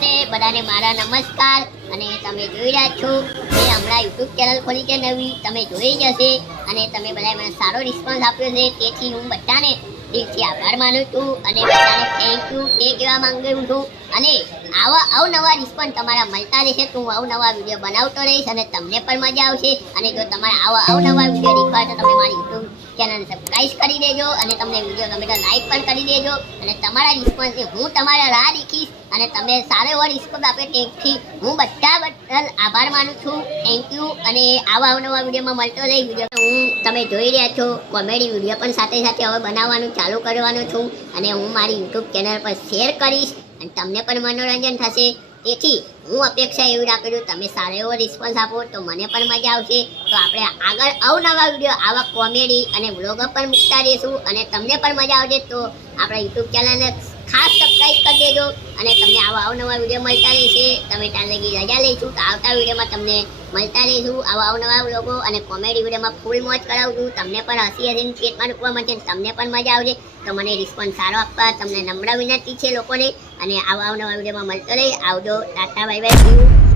નમસ્તે બધાને મારા નમસ્કાર. અને તમે જોઈ રહ્યા છો કે હમણાં યુટ્યુબ ચેનલ ખોલી છે નવી. તમે જોઈ જશે અને તમે બધાએ મને સારો રિસ્પોન્સ આપ્યો છે. તેથી હું બધાને દિલથી આભાર માનું છું. અને બધાને થેન્ક યુ તે કહેવા માંગુ છું. અને આવા અવનવા રિસ્પોન્સ તમારા મળતા રહેશે તો હું અવનવા વીડિયો બનાવતો રહીશ અને તમને પણ મજા આવશે. અને જો તમારે આવા અવનવા વીડિયો દેખવા તો તમે મારી યુટ્યુબ ચેનલ સબસ્ક્રાઇબ કરી દેજો અને તમને વીડિયો ગમે તો લાઈક પણ કરી દેજો. અને તમારા રિસ્પોન્સથી હું તમારા રાહ દેખીશ અને તમે સારો એવો રિસ્પોન્સ આપે તેથી હું બધા બદલ આભાર માનું છું. થેન્ક યુ અને આવા અવનવા વિડીયોમાં મળતો રહી. વીડિયો હું તમે જોઈ રહ્યા છો. કોમેડી વીડિયો પણ સાથે સાથે હવે બનાવવાનું ચાલુ કરવાનો છું. અને હું મારી યુટ્યુબ ચેનલ પર શેર કરીશ અને તમને પણ મનોરંજન થશે. તેથી હું અપેક્ષા એવી રાખું તમે સારો એવો રિસ્પોન્સ આપો, તો મને પણ મજા આવશે. તો આપણે આગળ અવનવા વીડિયો આવા કોમેડી અને વ્લોગો પણ મૂકતા રહીશું અને તમને પણ મજા આવશે. તો આપણા યુટ્યુબ ચેનલને ખાસ સબસ્ક્રાઈબ કરી દેજો અને તમને આવા અવનવા વીડિયો મળતા રહેશે. તમે ત્યાં લગી રજા લઈશું તો આવતા વિડીયોમાં તમને મળતા રહીશું. આવા અવનવા લોકો અને કોમેડી વિડીયોમાં ફૂલ મોજ કરાવું છું તમને પણ હસી હસીને પેટમાં રૂપવા મળશે તમને પણ મજા આવશે. તો મને રિસ્પોન્સ સારો આપવા, તમને નમ્ર વિનંતી છે લોકોને. અને આવા અવનવા વિડીયોમાં મળતો રહી. આવજો, ટાટા બાય બાય